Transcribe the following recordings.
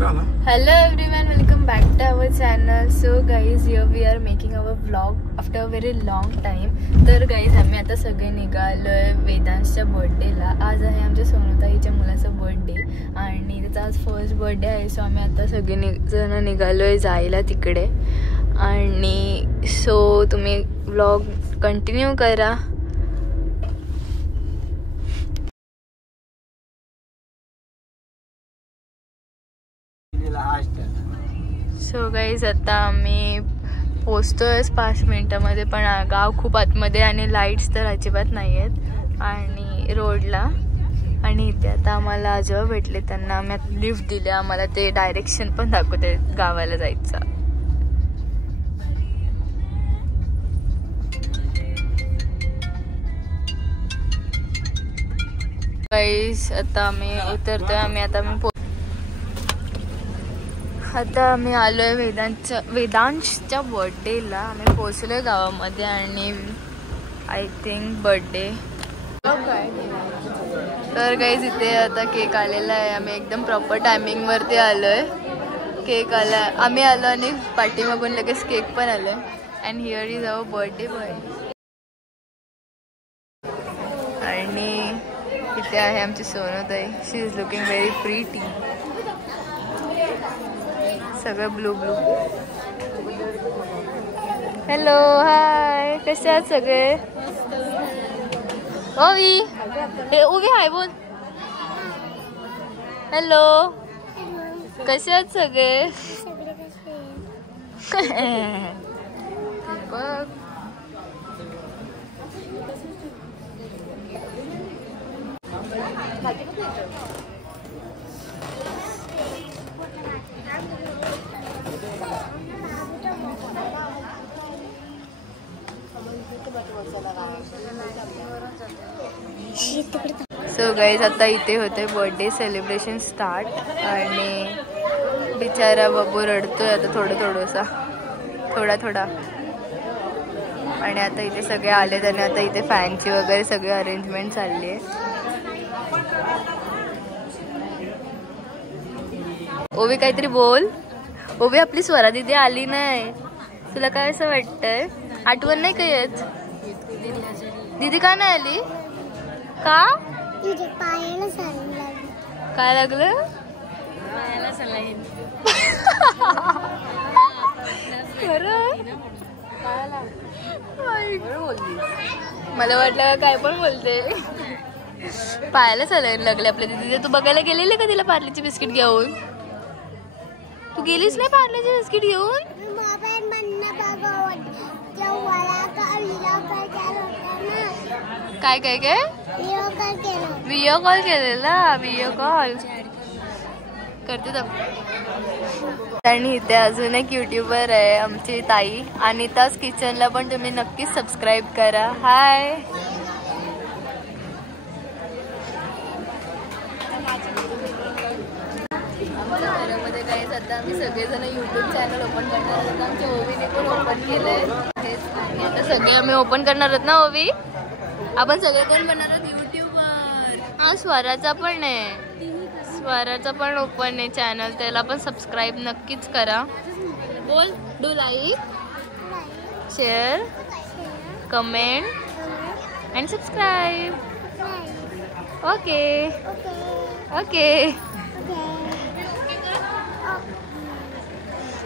Hello everyone, welcome back to our channel. So guys, here we are making our vlog after a very long time. तर guys, आम्ही आता सगळे निघालोय वेदांशच्या बर्थडेला. आज आहे आमच्या सोनूताईच्या मुलाचा बर्थडे आणि त्याचा आज फर्स्ट बर्थडे आहे. सो आम्ही आता सगळे जण निघालोय जायला तिकडे. आणि सो तुम्ही व्लॉग कंटिन्यू करा. सो गाईज आता आम्ही पोचतोय 5 मिनिटांमध्ये, पण गाव खूप आतमध्ये आणि लाईट्स तर अजिबात नाही आहेत आणि रोडला. आणि इथे आता आम्हाला आजोबा भेटले, त्यांना आम्ही लिफ्ट दिले. आम्हाला ते डायरेक्शन पण दाखवते गावाला जायचं. गाईज आता आम्ही उतरतोय. आता आम्ही आलोय वेदांशच्या बर्थडेला. आम्ही पोहोचलोय गावामध्ये आणि आय थिंक बर्थडे. तर गाईज इथे आता केक आलेला आहे. आम्ही एकदम प्रॉपर टायमिंग वरती आलोय. केक आला, आम्ही आलो आणि पाठीमागून लगेच केक पण आलोय. And here is our birthday boy. आणि इथे आहे आमची सोनूताई. शी इज लुकिंग व्हेरी प्रीटी. सगळं ब्लू ब्लू. हॅलो, हाय, कसे आहात सगळे? ओवी, हे ओवी हाय बोल. हॅलो, कसे आहात सगळे? बघ सो गाईज आता इथे होते बर्थडे सेलिब्रेशन स्टार्ट. आणि बिचारा बब्बू रडतोय आता थोडा. आणि आता इथे सगळे आले आणि आता इथे फॅनची वगैरे सगळे अरेंजमेंट चालली आहे. ओवी काहीतरी बोल. ओवी, आपली स्वरा दीदी आली नाही, तुला काय असं वाटतंय? आठवण नाही का येत? दीदी का नाही आली? का? काय लागलं? मला वाटलं काय पण बोलते. पायाला सलाईन लागले आपल्या दीदी. तू बघायला गेलेली का तिला पार्लेची बिस्किट घेऊन? तू गेलीस नाही पार्लेची बिस्किट घेऊन? काय व्हिडिओ कॉल केलेला. व्हिडिओ कॉल करते. आणि इथे अजून एक युट्यूबर आहे आमची ताई, अनिताज किचनला पण तुम्ही नक्कीच सबस्क्राईब करा. हाय. घरामध्ये काय आता आम्ही सगळेजण युट्यूब चॅनल ओपन करणार आहोत. आमच्या ओवीने पण ओपन केलंय. आता सगळे आम्ही ओपन करणार आहोत ना ओवी? आपण सगळे कोण बनणार आहोत युट्यूबर. हा, स्वराचा पण आहे. स्वराचा पण ओपन आहे चॅनल, त्याला पण सबस्क्राईब नक्कीच करा. बोल. Do like, share, comment and subscribe. Okay okay.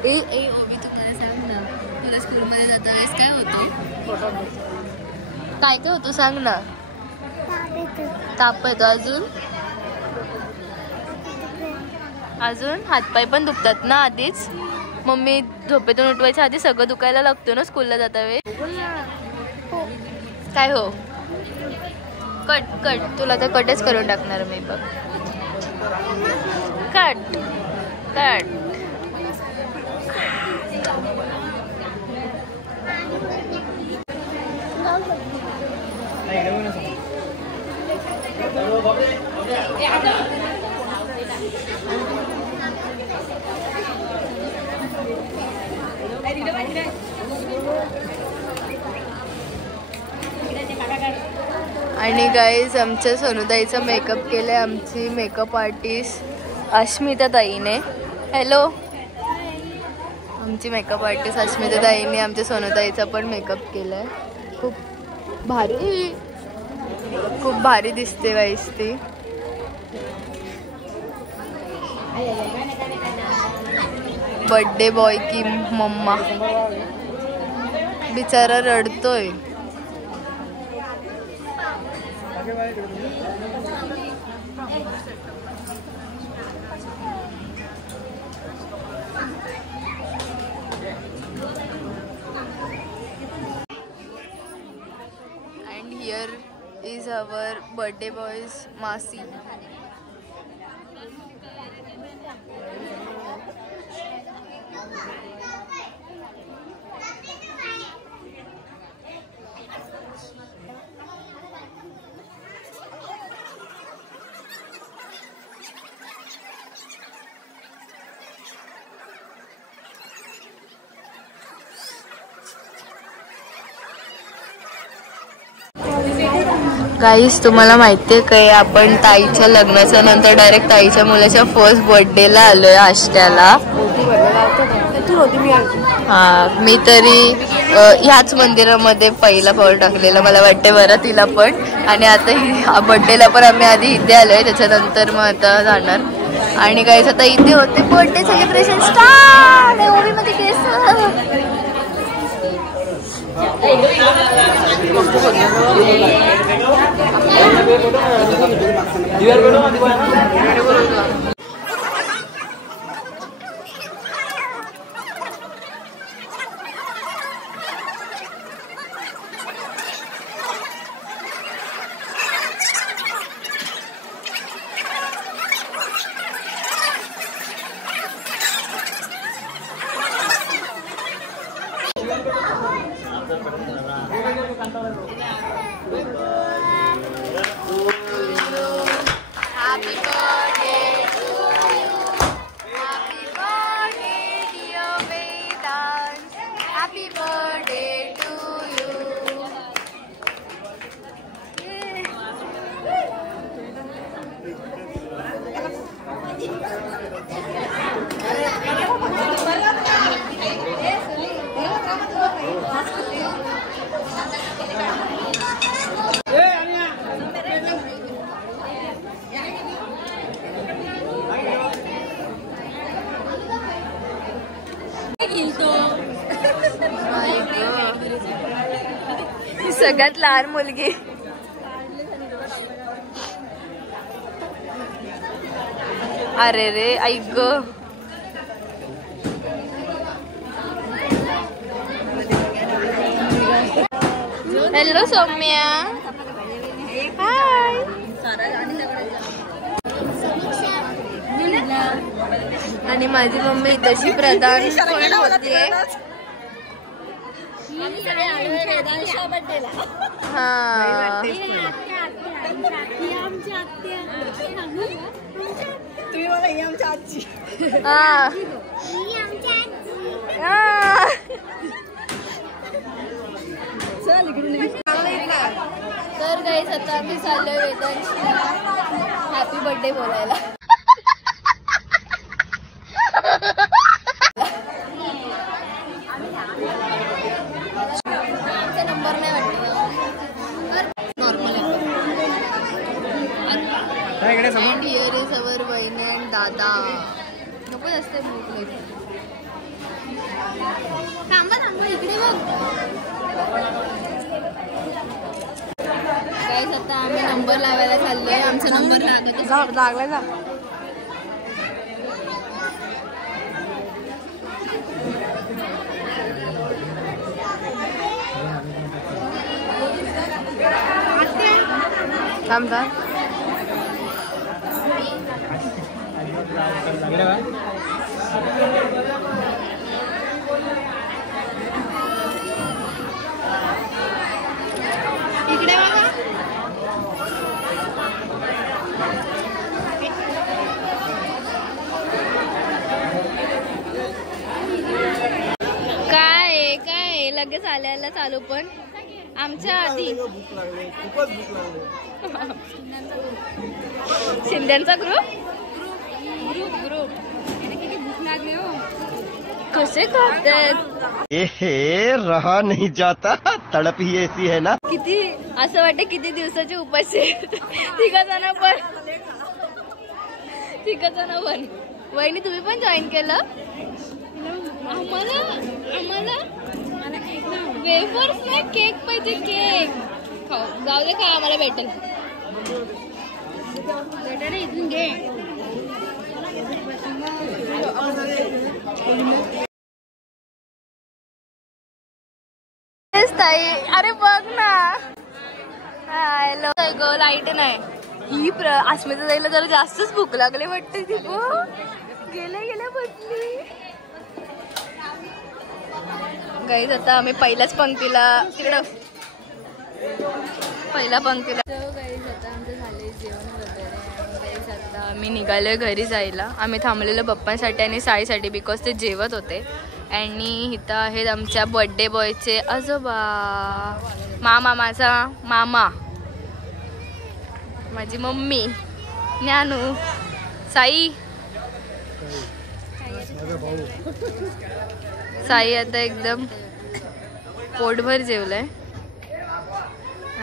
ए ओवी, तू मला सांग ना, तुला स्कूलमध्ये जाता वेळेस काय होतं? काय होतं सांग ना. ताप येतो. अजून हातपाय पण दुखतात ना आधीच? मम्मी झोपेतून उठवायच्या आधी सगळं दुखायला लागतो ना स्कूलला जाता वेळेस? काय हो? कट तुला तर कटच करून टाकणार मी बघ. कट. आणि गाईज आमच्या सोनूताईचा मेकअप केलाय आमची मेकअप आर्टिस्ट अस्मिता ताईने. हॅलो. आमची मेकअप आर्टिस्ट अस्मिता ताईंनी आमच्या सोनूताईचा पण मेकअप केलाय. खूप भारी दिसते वाईस ती. बर्थडे बॉय की मम्मा बिचारा रडतोय. And here is our birthday boy's Masi. गाईस तुम्हाला माहितीये काय, आपण ताईच्या लग्नाच्या नंतर डायरेक्ट ताईच्या मुलाच्या फर्स्ट बर्थडेला आलोय आष्ट्याला. हा मी तरी ह्याच मंदिरामध्ये पहिला पाऊल टाकलेलं मला वाटते बरं तिला पण. आणि आता बर्थडेला पण आम्ही आधी इथे आलोय, त्याच्यानंतर मग आता जाणार. आणि गाईस आता इथे होते बर्थडे सेलिब्रेशन स्टार्ट. ओवीमध्ये केस सगळ्यात लहान मुलगी. अरे रे ऐक ग. हॅलो सौम्या. हाय. आणि माझी मम्मी तशी प्रधान होतीये. हा तुम्ही मला ही आमच्या आजी. तर गाईस आता आम्ही चाललोय वेदांशी हॅपी बर्थडे बोलायला. नंबर नाही वाटत normal. And here is our वहिनी अँड दादा. नको असते थांबा थांबा इकडे बघ. गाईस आता आम्ही नंबर लावायला चाललोय. आमचा नंबर लागलाय का. थांब थांब. इकडे बघा. काय लगेच आल्याला चालू पण आमच्या आधी शिंद्यांचा ग्रुप. कसे खातात रहा नहीं जाता, तड़प ही ऐसी है ना. किती असं वाटतं किती दिवसाचे उपाशी तिघजण पण. वहिनी तुम्ही पण जॉईन केलं. आम्हाला वेफर्स नाही केक पाहिजे. केक खाऊ जाऊ दे का आम्हाला भेटेल इथून घे. ताई अरे बघ ना. हॅलो गो लाईट नाही. ही अस्मिता जायला जरा जास्तच भूक लागली वाटते. ती गेल्या बसली. गाईज आता आम्ही पहिल्या पंक्तीला गाईज आता आमचं झालंय जेवण वगैरे. गाईज आता आम्ही निघालोय घरी जायला. आम्ही थांबलेलो पप्पांसाठी आणि साईसाठी बिकॉज ते जेवत होते. आणि इथं आहेत आमच्या बर्थडे बॉयचे आजोबा. माझा मामा, माझी मम्मी, ज्ञानू, साई आता एकदम पोटभर जेवलंय.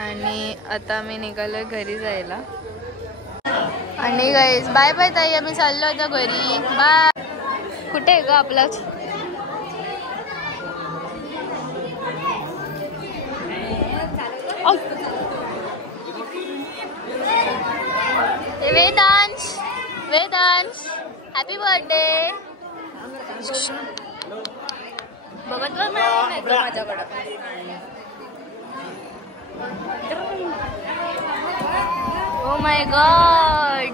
आणि आता आम्ही निघालोय घरी जायला. आणि गाईज बाय बाय ताई. आम्ही चाललो आता घरी. बाय. कुठे आहे ग आपलाच. Vedansh happy birthday. बघत नाही माझ्याकडं. Oh my God.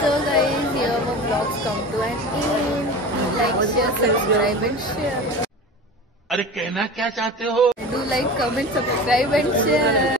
So guys, here our vlogs come to an end. Like, share, subscribe and share. अरे कहना क्या चाहते हो. Do like, comment, subscribe and share.